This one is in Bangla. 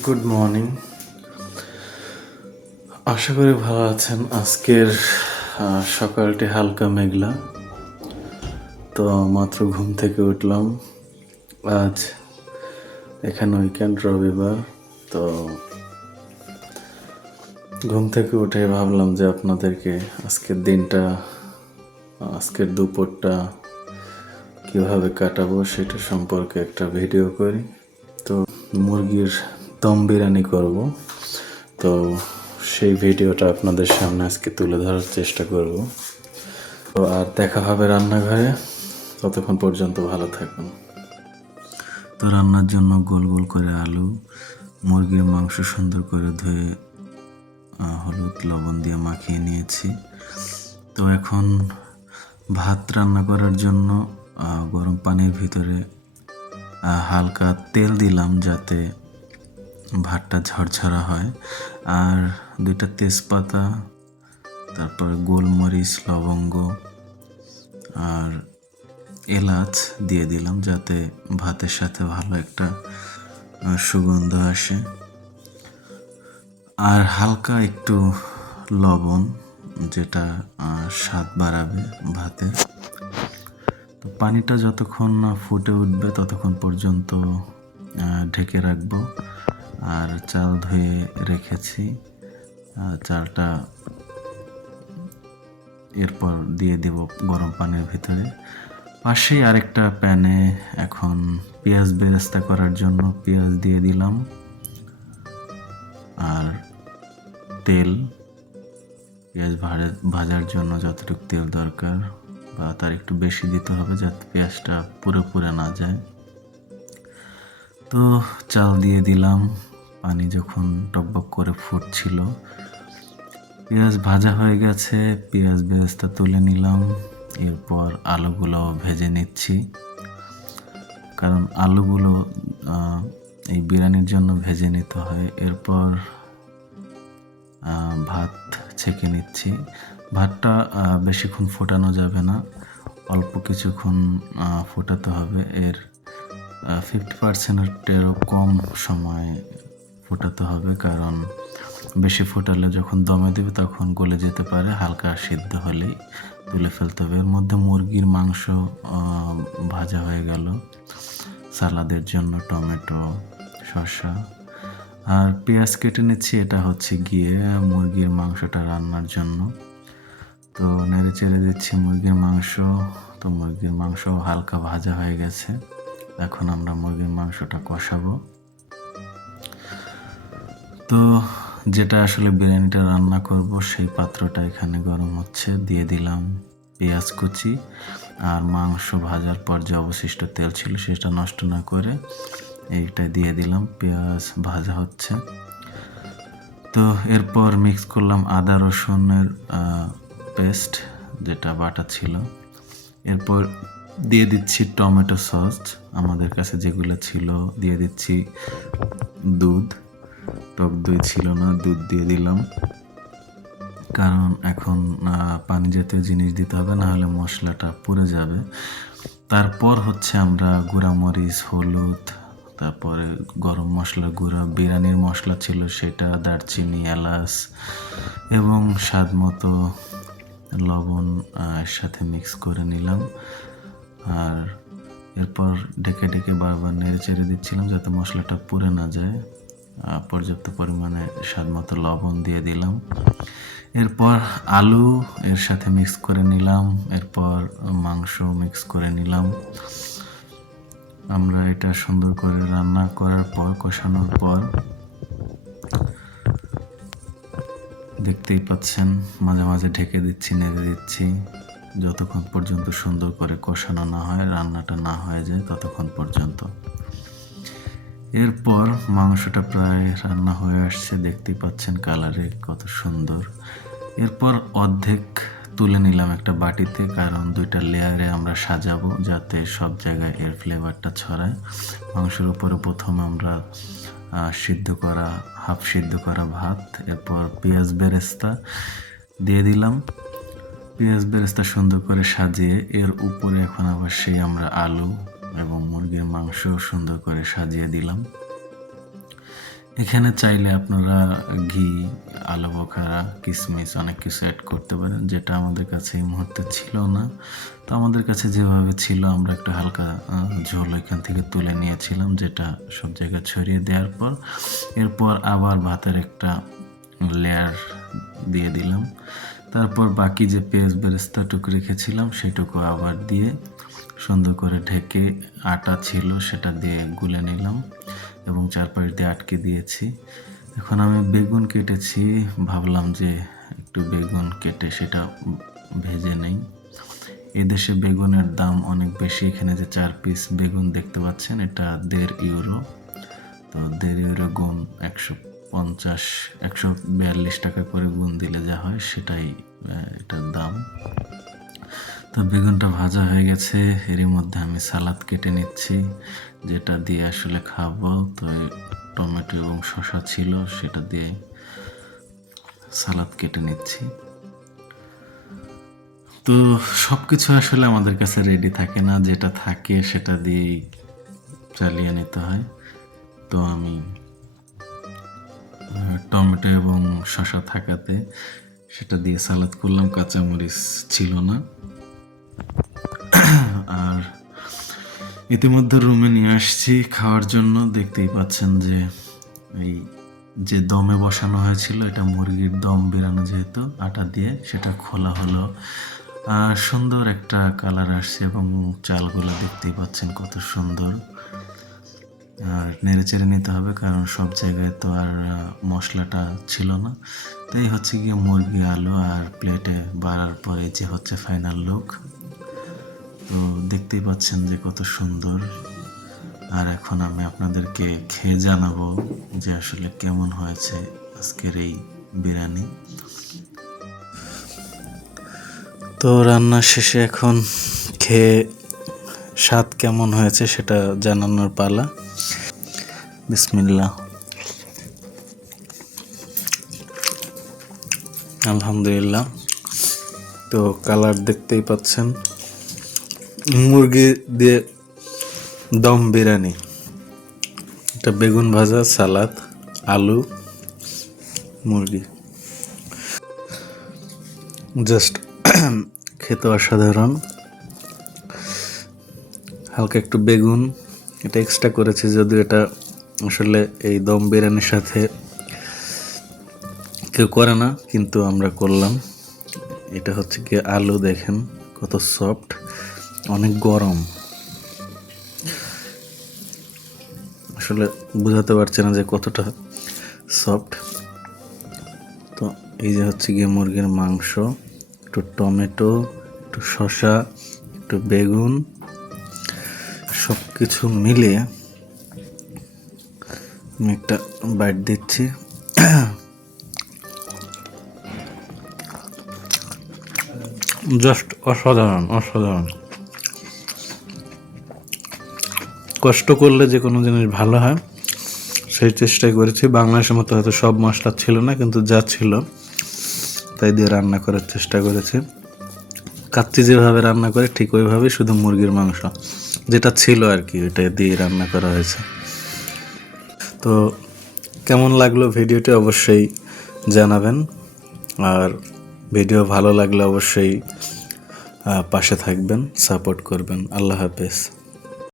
Good morning. আশা করি ভালো আছেন। আজকের সকালটি হালকা মেঘলা। তো মাত্র ঘুম থেকে উঠলাম। আজ এখানে উইকেন্ড, রবিবার। তো ঘুম থেকে উঠে ভাবলাম যে আপনাদেরকে আজকের দিনটা, আজকের দুপুরটা কীভাবে কাটাবো সেটা সম্পর্কে একটা ভিডিও করি। তো মুরগির দম বিরিয়ানি করব। তো সেই ভিডিওটা আপনাদের সামনে আজকে তুলে ধরার চেষ্টা করব। তো আর দেখা হবে রান্নাঘরে। ততক্ষণ পর্যন্ত ভালো থাকুন। তো রান্নার জন্য গোল গোল করে আলু, মুরগির মাংস সুন্দর করে ধুয়ে হলুদ লবণ দিয়ে মাখিয়ে নিয়েছি। তো এখন ভাত রান্না করার জন্য গরম পানির ভিতরে হালকা তেল দিলাম যাতে ভাতটা ঝরঝরা হয়। আর 2টা তেজপাতা, তারপরে গোলমরিচ, লবঙ্গ আর এলাচ দিয়ে দিলাম যাতে ভাতের সাথে ভালো একটা সুগন্ধ আসে। আর হালকা একটু লবণ, যেটা স্বাদ বাড়াবে ভাতের। তো পানিটা যতক্ষণ না ফুটে উঠবে ততক্ষণ পর্যন্ত ঢেকে রাখবো। আর চাল ধুয়ে রেখেছি, চালটা এরপর দিয়ে দেব গরম পানির ভিতরে। পাশেই আরেকটা প্যানে এখন পেঁয়াজ বেরেস্তা করার জন্য পেঁয়াজ দিয়ে দিলাম আর তেল। পেঁয়াজ ভাজার জন্য যতটুকু তেল দরকার বা তার একটু বেশি দিতে হবে যাতে পেঁয়াজটা পুরো না যায়। তো চাল দিয়ে দিলাম। পানি যখন টকবক করে ফুটছিল, পেঁয়াজ ভাজা হয়ে গেছে, পেঁয়াজ বেরেস্তা তুলে নিলাম। এরপর আলুগুলো ভেজে নিচ্ছি, কারণ আলুগুলো এই বিরিয়ানির জন্য ভেজে নিতে হয়। এরপর ভাত ছেঁকে নিচ্ছি। ভাতটা বেশিক্ষণ ফোটানো যাবে না, অল্প কিছুক্ষণ ফোটাতে হবে। এর 50%-এরও কম সময় ফোটাতে হবে, কারণ বেশি ফোটালে যখন দমে দেবে তখন গলে যেতে পারে। হালকা সিদ্ধ হলেই তুলে ফেলতে হবে। এর মধ্যে মুরগির মাংস ভাজা হয়ে গেল সালাদের জন্য, টমেটো, শসা আর পেঁয়াজ কেটে নিচ্ছি। এটা হচ্ছে গিয়ে মুরগির মাংসটা রান্নার জন্য। তো নেড়ে চেড়ে দিচ্ছি মুরগির মাংস। তো মুরগির মাংস হালকা ভাজা হয়ে গেছে। এখন আমরা মুরগির মাংসটা কষাবো। তো যেটা আসলে বিরিয়ানিটা রান্না করব সেই পাত্রটা এখানে গরম হচ্ছে। দিয়ে দিলাম পেঁয়াজ কুচি আর মাংস ভাজার পর যে অবশিষ্ট তেল ছিল সেটা নষ্ট না করে এইটা দিয়ে দিলাম। পেঁয়াজ ভাজা হচ্ছে। তো এরপর মিক্স করলাম আদা রসুনের পেস্ট, যেটা বাটা ছিল। এরপর দিয়ে দিচ্ছি টমেটো সস, আমাদের কাছে যেগুলো ছিল। দিয়ে দিচ্ছি দুধ, টক দই ছিল না, দুধ দিয়ে দিলাম, কারণ এখন পানি জাতীয় জিনিস দিতে হবে, না হলে মশলাটা পুড়ে যাবে। তারপর হচ্ছে আমরা গুঁড়ামরিচ, হলুদ, তারপরে গরম মশলা গুঁড়া, বিরিয়ানির মশলা ছিল সেটা, দারচিনি, এলাচ এবং স্বাদ মতো লবণ এর সাথে মিক্স করে নিলাম। আর এরপর ঢেকে ঢেকে বারবার নেড়ে চেড়ে দিচ্ছিলাম যাতে মশলাটা পুড়ে না যায়। পর্যাপ্ত পরিমাণে স্বাদ মতো লবণ দিয়ে দিলাম। এরপর আলু এর সাথে মিক্স করে নিলাম। এরপর মাংস মিক্স করে নিলাম। আমরা এটা সুন্দর করে রান্না করার পর, কষানোর পর দেখতেই পাচ্ছেন মাঝে মাঝে ঢেকে দিচ্ছি, নেড়ে দিচ্ছি যতক্ষণ পর্যন্ত সুন্দর করে কষানো না হয়, রান্নাটা না হয়ে যায় ততক্ষণ পর্যন্ত। এরপর মাংসটা প্রায় রান্না হয়ে আসছে, দেখতেই পাচ্ছেন কালারে কত সুন্দর। এরপর অর্ধেক তুলে নিলাম একটা বাটিতে, কারণ 2টা লেয়ারে আমরা সাজাবো যাতে সব জায়গায় এর ফ্লেভারটা ছড়ায়। মাংসের উপরে প্রথম আমরা হাফ সিদ্ধ করা ভাত, এরপর পেঁয়াজ বেরেস্তা দিয়ে দিলাম। পেঁয়াজ বেরেস্তা সুন্দর করে সাজিয়ে এর উপরে এখন আবার সেই আমরা আলু এবং মুরগির মাংস সুন্দর করে সাজিয়ে দিলাম। এখানে চাইলে আপনারা ঘি, আলু বোখারা, কিশমিশ অনেক কিছু অ্যাড করতে পারেন, যেটা আমাদের কাছে এই মুহূর্তে ছিল না। তো আমাদের কাছে যেভাবে ছিল আমরা একটু হালকা ঝোল এখান থেকে তুলে নিয়েছিলাম, যেটা সব জায়গায় ছড়িয়ে দেওয়ার পর এরপর আবার ভাতের একটা লেয়ার দিয়ে দিলাম। তারপর বাকি যে পেঁয়াজ বেরেস্তাটুকু রেখেছিলাম সেটুকু আবার দিয়ে সুন্দর করে ঢেকে আটা ছিল সেটা দিয়ে গুলে নিলাম এবং চারপাশ দিয়ে আটকে দিয়েছি। এখন আমি বেগুন কেটেছি, ভাবলাম যে একটু বেগুন কেটে সেটা ভেজে নেই। এদেশে বেগুনের দাম অনেক বেশি। এখানে যে 4 পিস বেগুন দেখতে পাচ্ছেন এটা 1.5 ইউরো। তো 1.5 ইউরো গুণ 142 টাকা করে গুণ দিলে যা হয় সেটাই এটার দাম। তো বেগুনটা ভাজা হয়ে গেছে, এরই মধ্যে আমি সালাদ কেটে নিচ্ছি যেটা দিয়ে আসলে খাবো। তো টমেটো এবং শসা ছিল সেটা দিয়ে সালাদ কেটে নিচ্ছি। তো সব কিছু আসলে আমাদের কাছে রেডি থাকে না, যেটা থাকে সেটা দিয়েই চালিয়ে নিতে হয়। তো আমি টমেটো এবং শসা থাকাতে সেটা দিয়ে সালাদ করলাম, কাঁচামরিচ ছিল না। আর ইতিমধ্যে রুমে নিয়ে আসছি খাওয়ার জন্য। দেখতেই পাচ্ছেন যে এই যে দমে বসানো হয়েছিল এটা মুরগির দম বেরানো, যেহেতু আটা দিয়ে সেটা খোলা হলো। সুন্দর একটা কালার আসছে এবং চালগুলো দেখতেই পাচ্ছেন কত সুন্দর। আর নেড়ে চেড়ে নিতে হবে, কারণ সব জায়গায় তো আর মশলাটা ছিল না। তো এই হচ্ছে গিয়ে মুরগি, আলু আর প্লেটে বাড়ার পরে যে হচ্ছে ফাইনাল লুক। তো দেখতেই পাচ্ছেন যে কত সুন্দর। আর এখন আমি আপনাদেরকে খেয়ে জানাবো যে আসলে কেমন হয়েছে আজকের এই বিরিয়ানি। তো রান্না শেষে এখন খেয়ে স্বাদ কেমন হয়েছে সেটা জানানোর পালা। বিসমিল্লাহ। আলহামদুলিল্লাহ। তো কালার দেখতেই পাচ্ছেন, মুরগি দিয়ে দম বিরিয়ানি, এটা বেগুন ভাজা, সালাদ, আলু, মুরগি, জাস্ট খেতে অসাধারণ। হালকা একটু বেগুন এটা এক্সট্রা করেছি, যদিও এটা আসলে এই দম বিরিয়ানির সাথে কেউ করে না, কিন্তু আমরা করলাম। এটা হচ্ছে কি আলু, দেখেন কত সফট, অনেক গরম, আসলে বোঝাতে পারছে না যে কতটা সফট। তো এই যে হচ্ছে গিয়ে মুরগির মাংস, একটু টমেটো, একটু শসা, একটু বেগুন, সব কিছু মিলিয়ে আমি একটা বাইট দিচ্ছি। জাস্ট অসাধারণ, অসাধারণ। কষ্ট করলে যে কোনো জিনিস ভালো হয় সেই চেষ্টাই করেছি। বাংলাদেশের মতো হয়তো সব মশলা ছিল না, কিন্তু যা ছিল তাই দিয়ে রান্না করার চেষ্টা করেছি। কাচ্চি যেভাবে রান্না করে ঠিক ওইভাবেই, শুধু মুরগির মাংস যেটা ছিল আর কি ওইটা দিয়ে রান্না করা হয়েছে। তো কেমন লাগলো ভিডিওটি অবশ্যই জানাবেন, আর ভিডিও ভালো লাগলে অবশ্যই পাশে থাকবেন, সাপোর্ট করবেন। আল্লাহ হাফেজ।